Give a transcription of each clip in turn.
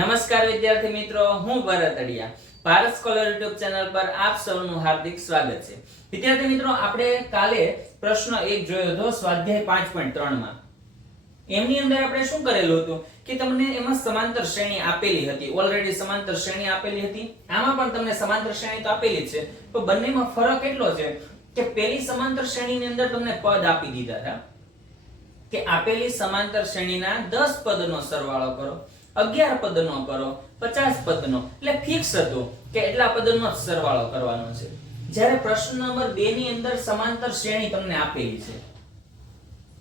નમસ્કાર વિદ્યાર્થી મિત્રો, હું ભરત અડિયા. ભારત સ્કોલર યુટ્યુબ ચેનલ પર આપ સૌનું હાર્દિક સ્વાગત છે. વિદ્યાર્થી મિત્રો, આપણે કાલે પ્રશ્ન 1 જોયો હતો સ્વાધ્યાય 5.3 માં. એમની અંદર આપણે શું કરેલું હતું કે તમને એમાં સમાંતર શ્રેણી આપેલી હતી. ઓલરેડી સમાંતર શ્રેણી આપેલી હતી. આમાં પણ તમને સમાંતર શ્રેણી તો આપેલી જ છે, તો બંનેમાં ફરક એટલો છે કે પહેલી સમાંતર શ્રેણીની અંદર તમને પદ આપી દીધા હતા કે આપેલી સમાંતર શ્રેણીના 10 પદનો સરવાળો કરો, 11 પદનો કરો, 50 પદનો, એટલે ફિક્સ હતું કે એટલા પદનો જ સરવાળો કરવાનો છે. જ્યારે પ્રશ્ન નંબર 2 ની અંદર સમાંતર શ્રેણી તમને આપેલી છે,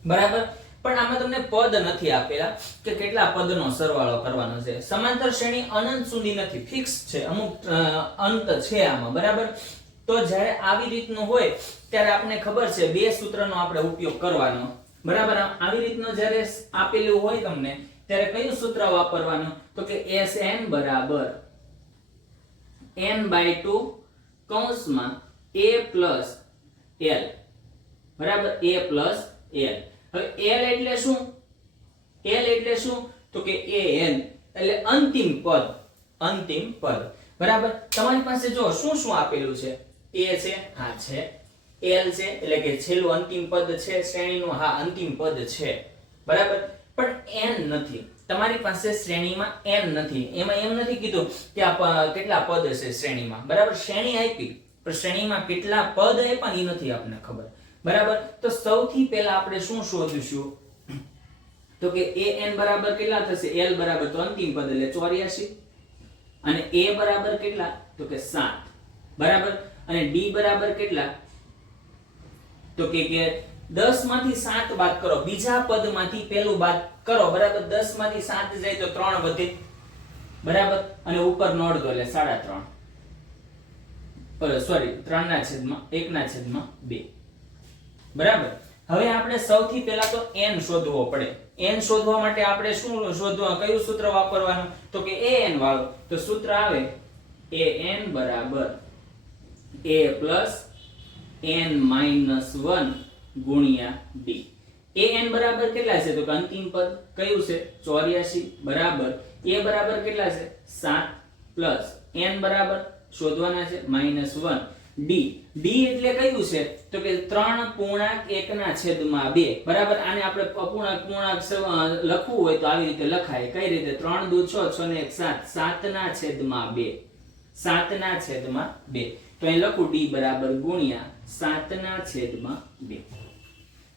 બરાબર, પણ આમાં તમને પદ નથી આપેલા કે કેટલા પદનો સરવાળો કરવાનો છે. સમાંતર શ્રેણી અનંત સુધી નથી, ફિક્સ છે, અમુક અંત છે આમાં, બરાબર. તો જ્યારે આવી રીતનું હોય ત્યારે આપણે ખબર છે બે સૂત્રનો આપણે ઉપયોગ કરવાનો, બરાબર. આવી રીતનો જ્યારે આપેલું હોય તમને ત્યારે કયું સૂત્ર વાપરવાનું, તો કે Sn બરાબર n/2 કૌંસમાં a plus l, બરાબર, a plus l. હવે l એટલે શું? l એટલે શું? તો કે an એટલે અંતિમ પદ, અંતિમ પદ, બરાબર. તમારી પાસે જો શું શું આપેલું છે? a છે, હા છે, l છે એટલે કે છેલ્લું અંતિમ પદ છે શ્રેણીનું, હા અંતિમ પદ છે, બરાબર. પણ n નથી, તમારી પાસે શ્રેણીમાં n નથી. એમાં એમ નથી કીધું કે આ કેટલા પદ છે શ્રેણીમાં, બરાબર. શ્રેણી આપી પણ શ્રેણીમાં કેટલા પદ આપ્યા એ નથી આપણને ખબર, બરાબર. તો સૌથી પહેલા આપણે શું શોધીશું, તો કે an બરાબર કેટલા થશે? l બરાબર તો અંતિમ પદ એટલે 84, અને a બરાબર કેટલા? તો કે 7, બરાબર. અને d બરાબર કેટલા? તો કે 10 માંથી 7 બાદ કરો, બીજા પદમાંથી પહેલું બાદ કરો, બરાબર. 10 માંથી 7 જાય તો 3 વધે, બરાબર. અને ઉપર નો અડધો એટલે 3.5, સોરી 3/1/2, બરાબર. હવે આપણે સૌથી પહેલા તો n શોધવો પડે. n શોધવા માટે આપણે શું શોધવા, કયું સૂત્ર વાપરવાનું? તો કે an વાળું. તો સૂત્ર આવે an બરાબર a plus n-1 ગુણ્યા d. an બરાબર કેટલા છે? તો કે અંતિમ પદ કયું છે? 84, બરાબર. a બરાબર કેટલા છે? 7 પ્લસ n બરાબર શોધવાના છે -1, d. d એટલે કયું છે? તો કે 3.1/2, બરાબર. આને આપણે અપૂર્ણાંક પૂર્ણાંક લખવું હોય તો આવી રીતે લખાય. કઈ રીતે? 3 દુ 6, 6 ને 1 7, 7/2. તો અહીં લખું d બરાબર ગુણ્યા 7/2.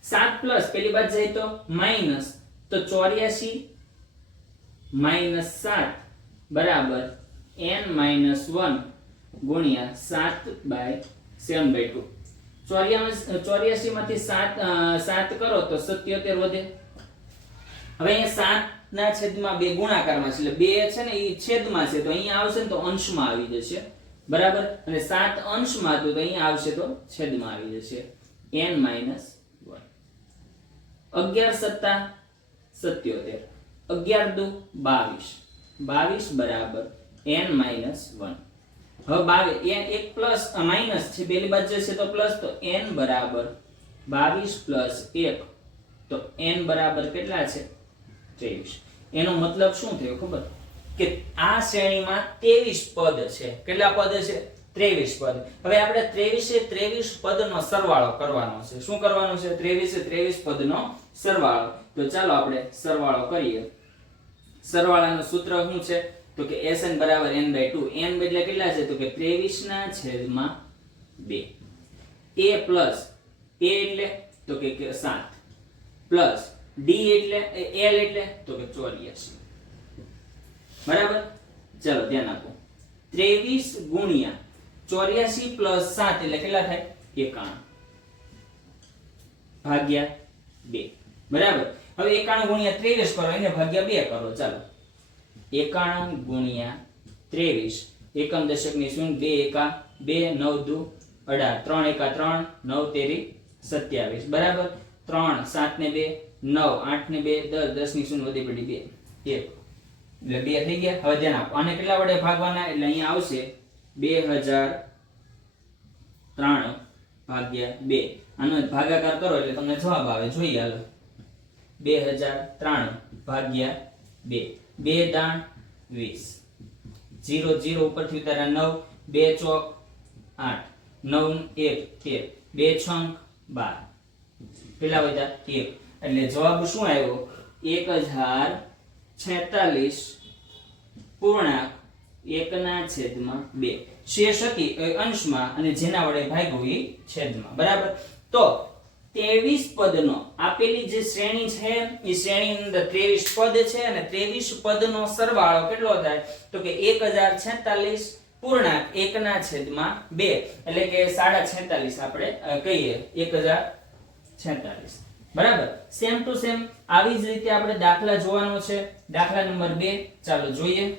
7 પ્લસ પેલી બાજુ જાય તો માઈનસ, તો 84 - 7 બરાબર n-1 ગુણ્યા 7/2. 84 માંથી 7 કરો તો 77 વધે. હવે અહીંયા 7/2 ગુણાકારમાં છે એટલે 2 છે ને એ છેદમાં છે, તો અહીંયા આવશે ને તો અંશમાં આવી જશે, બરાબર. અને 7 અંશમાં હતું તો અહીંયા આવશે તો છેદમાં આવી જશે, n-1. 11 + 77, 11 દુ 22, 22 બરાબર n-1. હવે 22 એક પ્લસ માઈનસ છે, પેલી બાજુ જશે તો પ્લસ, તો n બરાબર 22 + 1, તો n બરાબર કેટલા છે? 23. એનો મતલબ શું થયો ખબર? કે આ શ્રેણીમાં 23 પદ છે. કેટલા પદ છે? 23 પદ. હવે આપણે 23 પદનો સરવાળો કરવાનો છે. શું કરવાનો છે? 23 પદનો સરવાળો. તો ચાલો આપણે સરવાળો કરીએ. સરવાળાનું સૂત્ર શું છે? તો કે Sn બરાબર n/2. n એટલે કેટલા છે? તો કે 23/2. a પ્લસ a એટલે તો કે 7 પ્લસ d એટલે l એટલે તો કે 84, બરાબર. ચાલો ધ્યાન આપો. 23 ગુણ્યા 84 પ્લસ 7 એટલે કેટલા થાય? 91 ભાગ્યા 2, બરાબર. હવે 91 ગુણ્યા 23 કરો, એને ભાગ્યા 2 કરો. ચાલો 91 ગુણ્યા 23, એકમ દશકની શૂન્ય, 2 એકા 2, 9 દુ 18, 3 એકા 3, 9 તેરી 27, બરાબર. 3 7 ને 2 9, 8 ને 2 10, 10 ની શૂન્ય વધી પડી 2 1 એટલે 2 થઈ ગયા. હવે ધ્યાન આપો, આને કેટલા વડે ભાગવાના? એટલે અહીંયા આવશે 2003/2. આનો ભાગાકાર કરો એટલે તમને જવાબ આવે. જોઈએ હાલો, 2003/2. 2 દાણ 20 0 0 ઉપરથી ઉતારા 9 2 ચોક 8 9 1 13 2 છંક 12 પેલા વધ્યા 1 એટલે જવાબ શું આવ્યો 1046 પૂર્ણાંક 1/2 શેષ હતી એ અંશમાં અને જેના વડે ભાગ્યો એ છેદમાં બરાબર તો 23 પદનો આપેલી જે શ્રેણી છે એ શ્રેણીની અંદર 23 પદ છે અને 23 પદનો સરવાળો કેટલો થાય તો કે 1046 પૂર્ણાંક 1/2 એટલે કે 46.5 આપણે કહીએ 1046 બરાબર સેમ ટુ સેમ આવી જ રીતે આપણે દાખલા જોવાનો છે દાખલા નંબર 2 ચાલો જોઈએ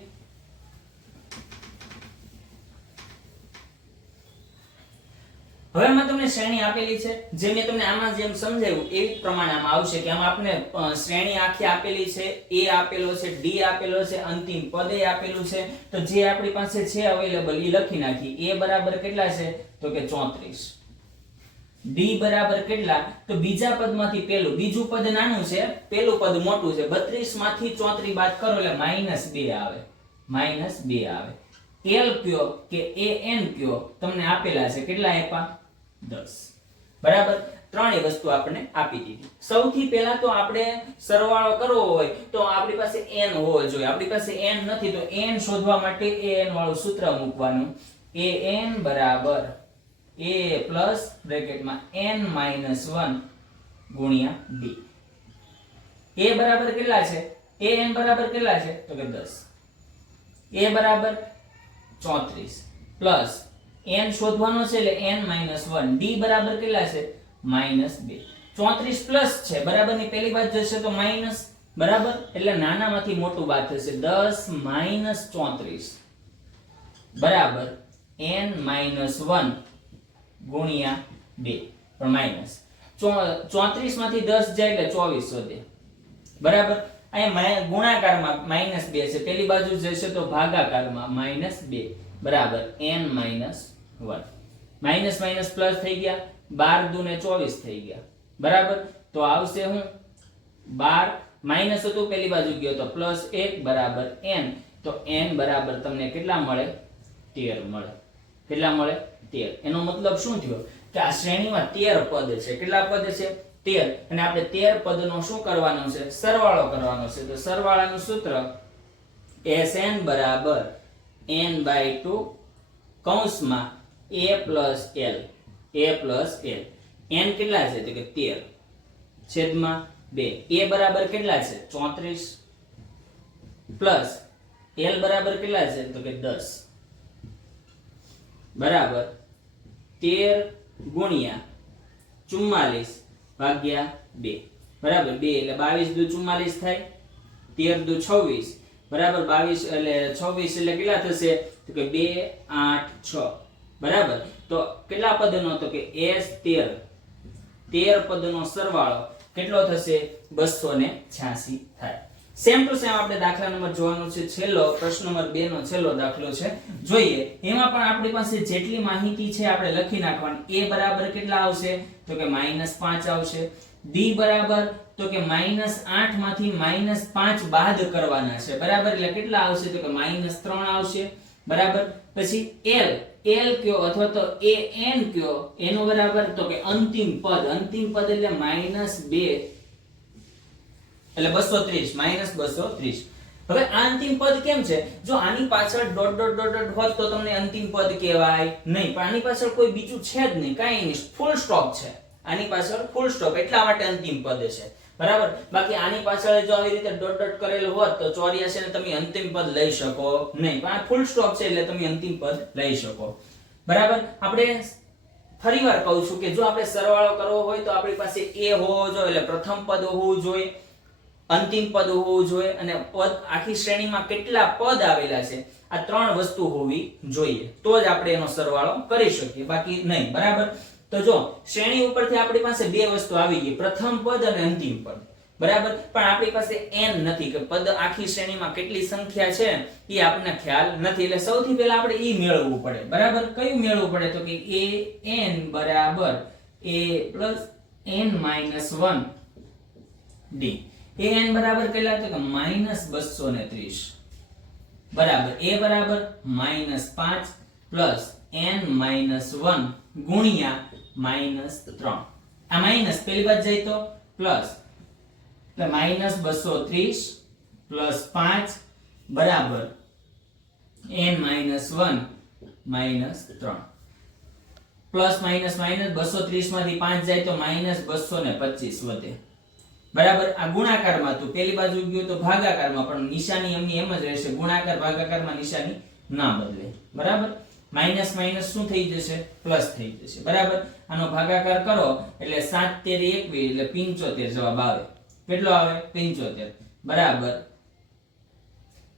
હવે આમાં તમને શ્રેણી આપેલી છે જે મેં તમને આમાં જેમ સમજાવ્યું એવી પ્રમાણે આમાં આવશે કે આમાં આપણે શ્રેણી આખી આપેલી છે a આપેલો છે d આપેલો છે અંતિમ પદ એ આપેલું છે તો જે આપણી પાસે છે અવેલેબલ એ લખી નાખી a બરાબર કેટલા છે તો કે 34 d બરાબર કેટલા તો બીજા પદમાંથી પેલું બીજું પદ નાનું છે પેલું પદ મોટું છે 32 માંથી 34 બાદ કરો એટલે -2 આવે -2 આવે l કયો કે an કયો તમને આપેલા છે કેટલા આપ્યા 10 બરાબર ત્રણેય વસ્તુ આપણે આપી દીધી સૌથી પહેલા તો આપણે સરવાળો કરવો હોય તો આપણી પાસે n હોવો જોઈએ આપણી પાસે n નથી તો n શોધવા માટે an વાળું સૂત્ર મૂકવાનું an બરાબર a પ્લસ બ્રેકેટમાં n -1 ગુણ્યા b a બરાબર કેટલા છે an બરાબર કેટલા છે તો કે 10 a બરાબર 34 પ્લસ n શોધવાનો છે એટલે n -1 d બરાબર કેટલા છે -2 34 પ્લસ છે બરાબર ની પહેલી બાજુ જશે તો માઈનસ બરાબર એટલે નાનામાંથી મોટું બાદ થશે 10 -34 બરાબર n -1 ગુણ્યા 2 પણ માઈનસ 34 માંથી 10 જાય એટલે 24 વધે બરાબર અહીંયા ગુણાકારમાં -2 છે પેલી બાજુ જશે તો ભાગાકારમાં -2 બરાબર n -1 માઈનસ માઈનસ પ્લસ થઈ ગયા 12 દુને 24 થઈ ગયા બરાબર તો આવશે હું 12 માઈનસ હતું પેલી બાજુ ગયો તો +1 બરાબર n તો n બરાબર તમને કેટલા મળે 13 મળે કેટલા મળે 13 એનો મતલબ શું થયો કે આ શ્રેણીમાં 13 પદ છે કેટલા પદ છે 13 અને આપણે 13 પદનો શું કરવાનો છે સરવાળો કરવાનો છે તો સરવાળાનું સૂત્ર Sn બરાબર n/2 કૌંસમાં a plus l n કેટલા છે તો કે 13 છેદમાં 2 a બરાબર કેટલા છે 34 પ્લસ l બરાબર કેટલા છે તો કે 10 બરાબર 13 ગુણ્યા 44 ભાગ્યા 2 બરાબર 2 એટલે 22 દુ 44 થાય 13 દુ 26 બરાબર 22 એટલે 26 એટલે કેટલા થશે તો કે 2 8 6 બરાબર તો કેટલા પદનો તો કે S13 પદનો સરવાળો કેટલો થશે 286 થાય સેમ ટુ સેમ આપણે દાખલા નંબર જોવાનો છે છેલ્લો પ્રશ્ન નંબર 2 નો છેલ્લો દાખલો છે જોઈએ એમાં પણ આપણી પાસે જેટલી માહિતી છે આપણે લખી નાખવાની a બરાબર કેટલા આવશે તો કે -5 આવશે d બરાબર તો કે -8 માંથી -5 બાદ કરવાના છે બરાબર એટલે કેટલા આવશે તો કે -3 આવશે બરાબર પછી l કયો અથવા તો an કયો એનો બરાબર તો કે અંતિમ પદ એટલે -2 એટલે 230 હવે આ અંતિમ પદ કેમ છે જો આની પાછળ ડોટ ડોટ ડોટ ડોટ હોત તો તમને અંતિમ પદ કહેવાય નહીં પણ આની પાછળ કોઈ બીજું છે જ નહીં કાંઈ નહીં ફૂલ સ્ટોપ છે આની પાછળ ફૂલ સ્ટોપ એટલા માટે અંતિમ પદ છે બરાબર બાકી આની પાછળ જો આવી રીતે ડોટ ડોટ કરેલું હોત તો 84 ને તમે અંતિમ પદ લઈ શકો નહીં પણ આ ફૂલ સ્ટોપ છે એટલે તમે અંતિમ પદ લઈ શકો બરાબર આપણે ફરીવાર કહું છું કે જો આપણે સરવાળો કરવો હોય તો આપણી પાસે a હોવો જોઈએ એટલે પ્રથમ પદ હોવું જોઈએ અંતિમ પદ હોવું જોઈએ અને પદ આખી શ્રેણીમાં કેટલા પદ આવેલા છે આ ત્રણ વસ્તુ હોવી જોઈએ તો જ આપણે એનો સરવાળો કરી શકીએ બાકી નહીં બરાબર તો જો શ્રેણી ઉપરથી આપણી પાસે બે વસ્તુ આવી ગઈ પ્રથમ પદ અને અંતિમ પદ બરાબર પણ આપણી પાસે n નથી કે પદ આખી શ્રેણીમાં કેટલી સંખ્યા છે એ આપણને ખ્યાલ નથી એટલે સૌથી પહેલા આપણે ઈ મેળવવું પડે બરાબર કયું મેળવવું પડે તો કે an બરાબર a n - 1 d an બરાબર કેટલા તો કે -230 બરાબર a બરાબર -5 પ્લસ n -1 ગુણ્યા -3. આ માઈનસ પેલી બાજુ જાય તો પ્લસ, એટલે -230 પ્લસ 5 બરાબર n -1 -3. પ્લસ માઈનસ માઈનસ 230 માંથી 5 જાય તો -225 વધે. બરાબર. આ ગુણાકારમાં તો પેલી બાજુ ગયો તો ભાગાકારમાં, પણ નિશાની એમની એમ જ રહેશે. ગુણાકાર ભાગાકારમાં નિશાની ના બદલે. બરાબર. માઈનસ માઈનસ શું થઈ જશે? પ્લસ થઈ જશે. બરાબર. આનો ભાગાકાર કરો એટલે 7 તેરી 21 એટલે 75 જવાબ આવે. કેટલો આવે? 75. બરાબર.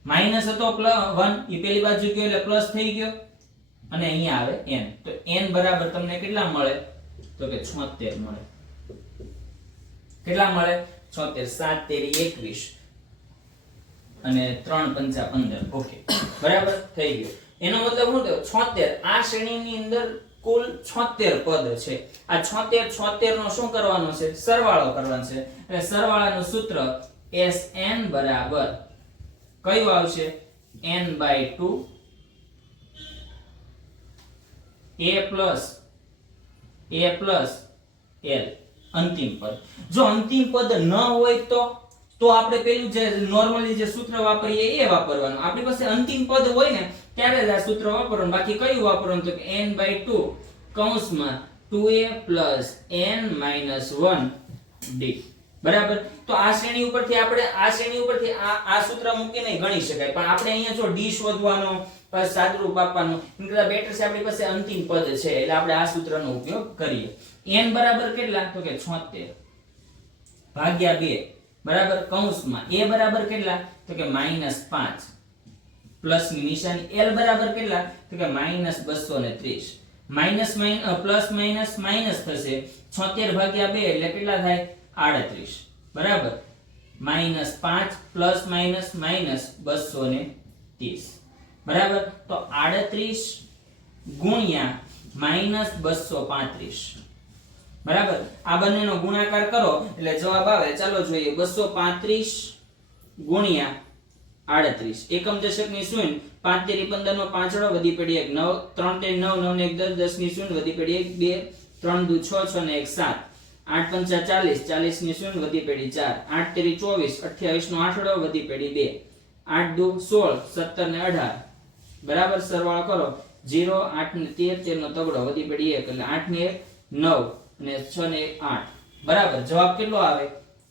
માઈનસ હતો 1 એ પેલી બાજુ ગયો એટલે પ્લસ થઈ ગયો અને અહીંયા આવે n. તો n બરાબર તમને કેટલા મળે? તો કે 76 મળે. કેટલા મળે? 76. 7 તેરી 21 અને 3 પંચા 15. ઓકે, બરાબર થઈ ગયો. એનો મતલબ શું થયો? 76. આ શ્રેણીની અંદર કુલ 76 પદ છે. આ 76 નો શું કરવાનો છે? સરવાળો કરવાનો છે. એટલે સરવાળાનું સૂત્ર Sn બરાબર કયું આવશે? n/2 a plus l. અંતિમ પદ. જો અંતિમ પદ ન હોય તો આપણે પેલું જે નોર્મલી જે સૂત્ર વાપરીએ એ વાપરવાનું. આપણી પાસે અંતિમ પદ હોય ને ત્યારે જ આ સૂત્ર વાપરવાનું. બાકી કયું વાપરવાનું? તો n/2 કૌંસમાં 2a plus n minus 1 d. બરાબર. તો આ શ્રેણી ઉપરથી આપણે આ સૂત્ર મૂકીને ગણી શકાય, પણ આપણે અહીંયા જો d શોધવાનો, પછી સાદુરૂપ આપવાનું, એટલે બેટર છે આપણી પાસે અંતિમ પદ છે, એટલે આપણે આ સૂત્રનો ઉપયોગ કરીએ. n બરાબર કેટલા? તો કે 76 ભાગ્યા 2 બરાબર કૌંસમાં a બરાબર કેટલા? તો કે -5 પ્લસ ની નિશાની. l બરાબર કેટલા? તો કે -230. માઈનસ પ્લસ માઈનસ માઈનસ થશે. 76 ભાગ્યા 2 એટલે કેટલા થાય? 38. બરાબર. -5 પ્લસ માઈનસ માઈનસ 230. બરાબર. તો 38 ગુણ્યા -235. બરાબર. આ બંનેનો ગુણાકાર કરો એટલે જવાબ આવે. ચાલો જોઈએ. 235 ગુણ્યા 38. એકમ દશકની શૂન્ય. 5 તેરી 15 નો 5 વધી પડી 1 9 3 તેરી 9 9 ને 1 10 10 ની શૂન્ય વધી પડી 1 2 3 દુ 6 6 ને 1 7 8 પંચા 40 40 ની શૂન્ય વધી પડી 4 8 તેરી 24 28 નો 8 વધી પડી 2 8 દુ 16 17 ને 18. બરાબર. સરવાળો કરો 0 8 ને 13 13 નો તગડો વધી પડી 1 એટલે 8 ને 1 9 અને 6 ને 8. બરાબર. જવાબ કેટલો આવે?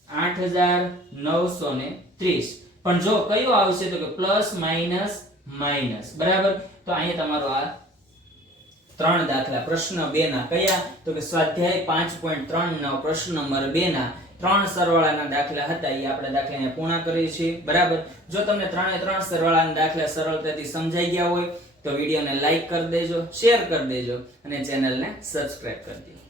8930. પણ જો કયો આવશે? તો કે પ્લસ માઈનસ માઈનસ. બરાબર. તો અહીંયા તમારો આ 3 દાખલા પ્રશ્ન 2 ના કયા? તો કે સ્વાધ્યાય 5.3 નો પ્રશ્ન નંબર 2 ના 3 સરવાળાના દાખલા હતા. એ આપણે દાખલાને પૂર્ણ કરીએ છીએ. બરાબર. જો તમને 3 સરવાળાના દાખલા સરળતાથી સમજાઈ ગયા હોય તો વિડીયોને લાઈક કરી દેજો, શેર કરી દેજો અને ચેનલને સબસ્ક્રાઇબ કરી દેજો.